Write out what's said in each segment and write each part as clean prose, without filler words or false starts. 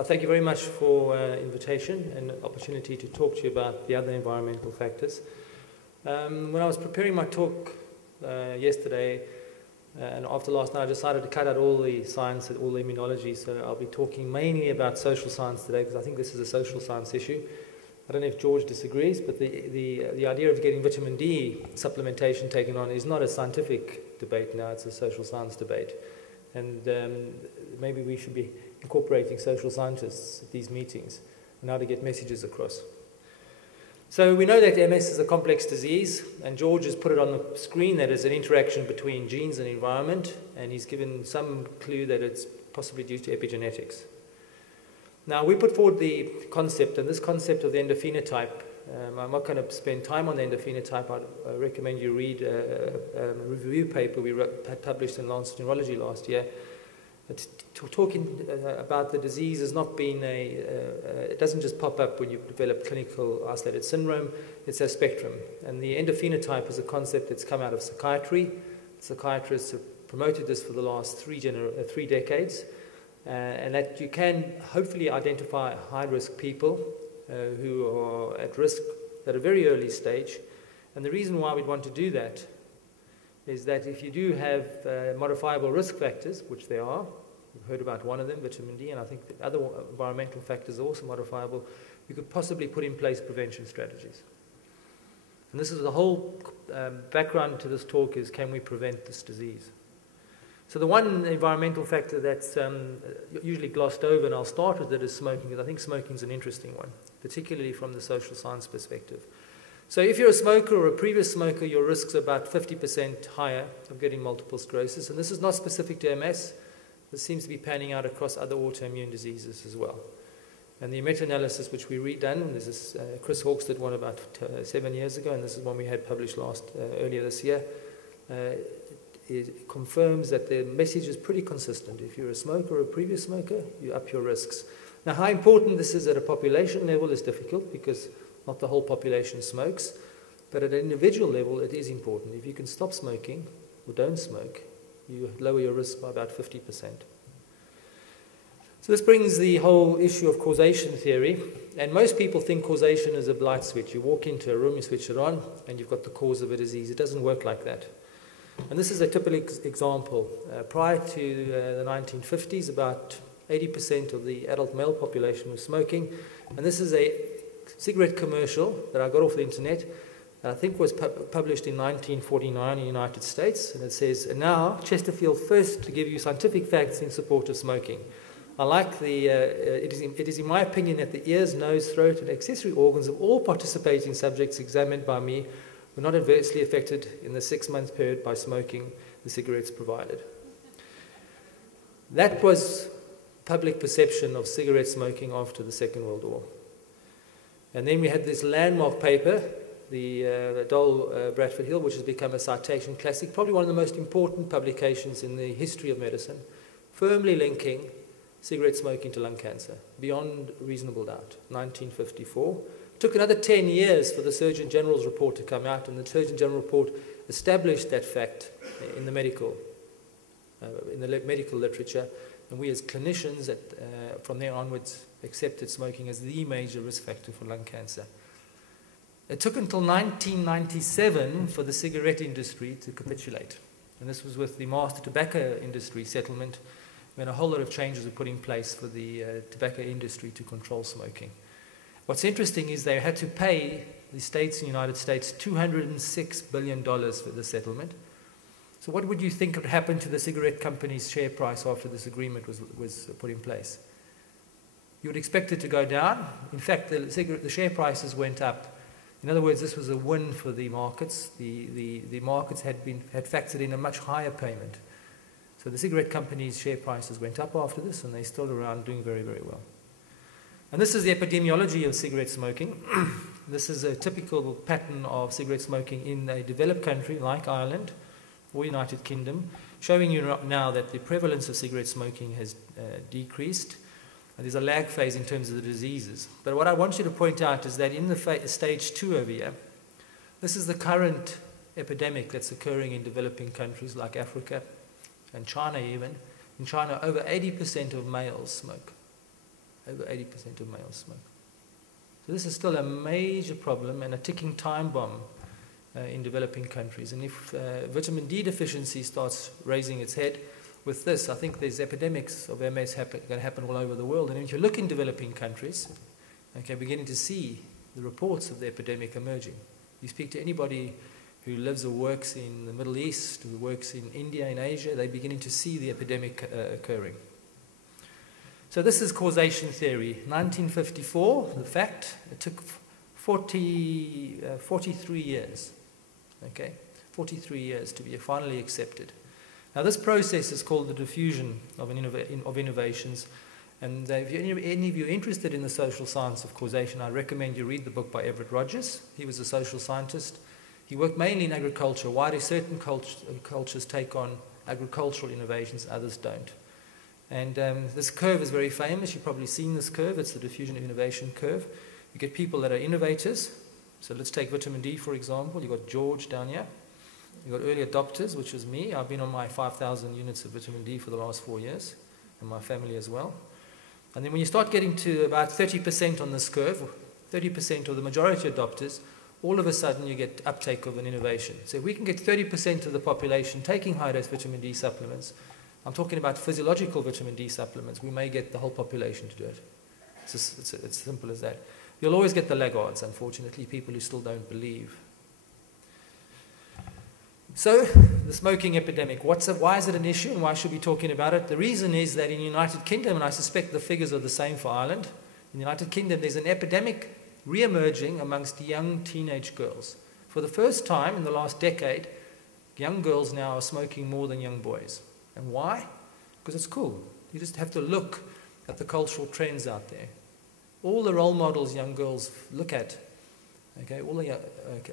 Thank you very much for invitation and opportunity to talk to you about the other environmental factors. When I was preparing my talk yesterday and after last night, I decided to cut out all the science and all the immunology, so I'll be talking mainly about social science today because I think this is a social science issue. I don't know if George disagrees, but the idea of getting vitamin D supplementation taken on is not a scientific debate now, it's a social science debate. And maybe we should be incorporating social scientists at these meetings and how to get messages across. So we know that MS is a complex disease, and George has put it on the screen that it's an interaction between genes and environment, and he's given some clue that it's possibly due to epigenetics. Now, we put forward the concept, and this concept of the endophenotype, I'm not going to spend time on the endophenotype. I recommend you read a review paper we had published in Lancet Neurology last year. Talking about the disease has not been it doesn't just pop up when you develop clinical isolated syndrome, it's a spectrum. And the endophenotype is a concept that's come out of psychiatry. Psychiatrists have promoted this for the last three decades, and that you can hopefully identify high-risk people who are at risk at a very early stage. And the reason why we'd want to do that is that if you do have modifiable risk factors, which there are, we've heard about one of them, vitamin D, and I think the other environmental factors are also modifiable, you could possibly put in place prevention strategies. And this is the whole background to this talk is, can we prevent this disease? So the one environmental factor that's usually glossed over, and I'll start with it, is smoking, because I think smoking is an interesting one, particularly from the social science perspective. So if you're a smoker or a previous smoker, your risks are about 50% higher of getting multiple sclerosis. And this is not specific to MS. This seems to be panning out across other autoimmune diseases as well. And the meta-analysis which we redone, and this is Chris Hawkes did one about 7 years ago, and this is one we had published earlier this year, it confirms that the message is pretty consistent. If you're a smoker or a previous smoker, you up your risks. Now, how important this is at a population level is difficult because not the whole population smokes, but at an individual level, it is important. If you can stop smoking or don't smoke, you lower your risk by about 50%. So this brings the whole issue of causation theory, and most people think causation is a light switch. You walk into a room, you switch it on, and you've got the cause of a disease. It doesn't work like that. And this is a typical example. Prior to the 1950s, about 80% of the adult male population was smoking, and this is a cigarette commercial that I got off the internet, I think was published in 1949 in the United States, and it says, "And now Chesterfield first to give you scientific facts in support of smoking. I like the, it is in my opinion that the ears, nose, throat, and accessory organs of all participating subjects examined by me were not adversely affected in the 6-month period by smoking the cigarettes provided." That was public perception of cigarette smoking after the Second World War. And then we had this landmark paper, the Bradford Hill, which has become a citation classic, probably one of the most important publications in the history of medicine, firmly linking cigarette smoking to lung cancer, beyond reasonable doubt, 1954. It took another 10 years for the Surgeon General's report to come out, and the Surgeon General report established that fact in the medical literature, and we as clinicians, from there onwards, accepted smoking as the major risk factor for lung cancer. It took until 1997 for the cigarette industry to capitulate. And this was with the master tobacco industry settlement, when a whole lot of changes were put in place for the tobacco industry to control smoking. What's interesting is they had to pay the states in the United States $206 billion for the settlement. So what would you think would happen to the cigarette company's share price after this agreement was put in place? You would expect it to go down. In fact, the share prices went up. In other words, this was a win for the markets. The markets had factored in a much higher payment. So the cigarette companies' share prices went up after this, and they're still around doing very, very well. And this is the epidemiology of cigarette smoking. This is a typical pattern of cigarette smoking in a developed country like Ireland or United Kingdom, showing you now that the prevalence of cigarette smoking has decreased. And there's a lag phase in terms of the diseases. But what I want you to point out is that in the stage 2 over here, this is the current epidemic that's occurring in developing countries like Africa and China even. In China, over 80% of males smoke. over 80% of males smoke. So this is still a major problem and a ticking time bomb in developing countries. And if vitamin D deficiency starts raising its head with this, I think there's epidemics of MS going to happen all over the world. And if you look in developing countries, okay, beginning to see the reports of the epidemic emerging. You speak to anybody who lives or works in the Middle East, who works in India, in Asia, they're beginning to see the epidemic occurring. So this is causation theory. 1954, the fact, it took 43 years, okay? 43 years to be finally accepted. Now this process is called the diffusion of innovations. And if any of you are interested in the social science of causation, I recommend you read the book by Everett Rogers. He was a social scientist. He worked mainly in agriculture. Why do certain cultures take on agricultural innovations, others don't? And this curve is very famous. You've probably seen this curve. It's the diffusion of innovation curve. You get people that are innovators. So let's take vitamin D, for example. You've got George down here. You've got early adopters, which is me. I've been on my 5,000 units of vitamin D for the last 4 years, and my family as well. And then when you start getting to about 30% on this curve, 30% of the majority adopters, all of a sudden you get uptake of an innovation. So if we can get 30% of the population taking high-dose vitamin D supplements, I'm talking about physiological vitamin D supplements, we may get the whole population to do it. It's as simple as that. You'll always get the laggards, unfortunately, people who still don't believe. So, the smoking epidemic, why is it an issue and why should we be talking about it? The reason is that in the United Kingdom, and I suspect the figures are the same for Ireland, in the United Kingdom there's an epidemic re-emerging amongst young teenage girls. For the first time in the last decade, young girls now are smoking more than young boys. And why? Because it's cool. You just have to look at the cultural trends out there. All the role models young girls look at, okay, all they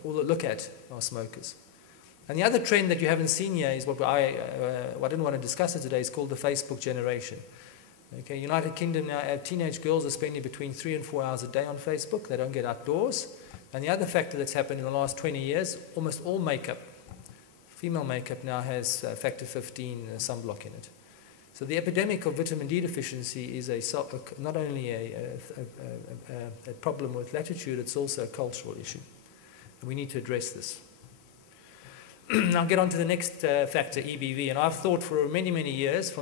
look at are smokers. And the other trend that you haven't seen here is what I didn't want to discuss it today, is called the Facebook generation. Okay, United Kingdom now, teenage girls are spending between 3 and 4 hours a day on Facebook. They don't get outdoors. And the other factor that's happened in the last 20 years, almost all makeup, female makeup now has factor 15 sunblock in it. So the epidemic of vitamin D deficiency is not only a problem with latitude, it's also a cultural issue. And we need to address this. I'll get on to the next factor, EBV. And I've thought for many, many years,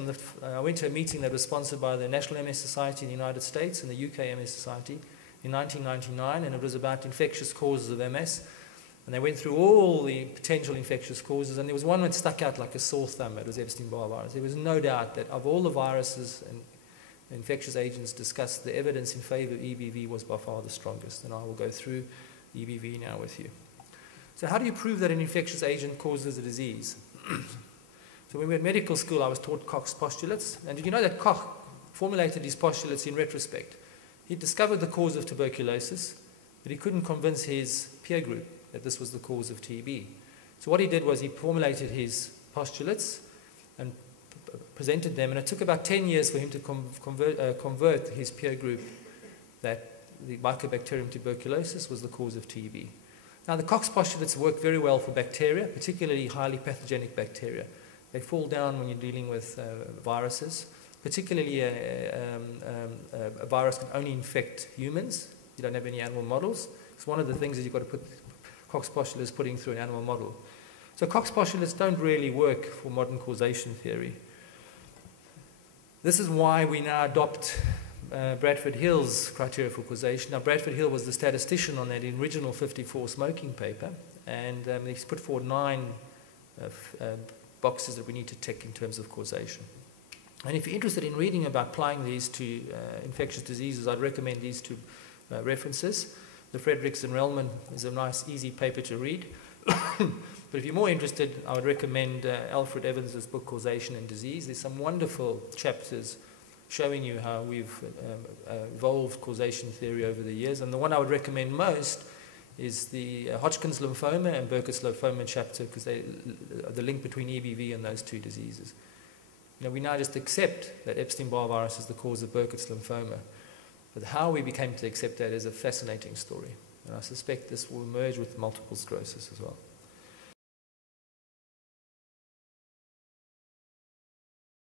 I went to a meeting that was sponsored by the National MS Society in the United States and the UK MS Society in 1999, and it was about infectious causes of MS. And they went through all the potential infectious causes, and there was one that stuck out like a sore thumb. It was Epstein-Barr virus. There was no doubt that of all the viruses and infectious agents discussed, the evidence in favor of EBV was by far the strongest. And I will go through EBV now with you. So how do you prove that an infectious agent causes a disease? So when we were at medical school, I was taught Koch's postulates. And did you know that Koch formulated his postulates in retrospect? He discovered the cause of tuberculosis, but he couldn't convince his peer group that this was the cause of TB. So what he did was he formulated his postulates and presented them, and it took about 10 years for him to convert his peer group that the Mycobacterium tuberculosis was the cause of TB. Now, the Koch's postulates work very well for bacteria, particularly highly pathogenic bacteria. They fall down when you're dealing with viruses, particularly a virus can only infect humans. You don't have any animal models. It's one of the things that you've got to put Koch's postulates putting through an animal model. So Koch's postulates don't really work for modern causation theory. This is why we now adopt Bradford Hill's criteria for causation. Now, Bradford Hill was the statistician on that original 54 smoking paper, and he's put forward 9 boxes that we need to tick in terms of causation. And if you're interested in reading about applying these to infectious diseases, I'd recommend these 2 references. The Fredericks and Relman is a nice, easy paper to read. But if you're more interested, I would recommend Alfred Evans's book, Causation and Disease. There's some wonderful chapters showing you how we've evolved causation theory over the years. And the one I would recommend most is the Hodgkin's lymphoma and Burkitt's lymphoma chapter, because the link between EBV and those 2 diseases. You know, we now just accept that Epstein-Barr virus is the cause of Burkitt's lymphoma. But how we became to accept that is a fascinating story. And I suspect this will emerge with multiple sclerosis as well.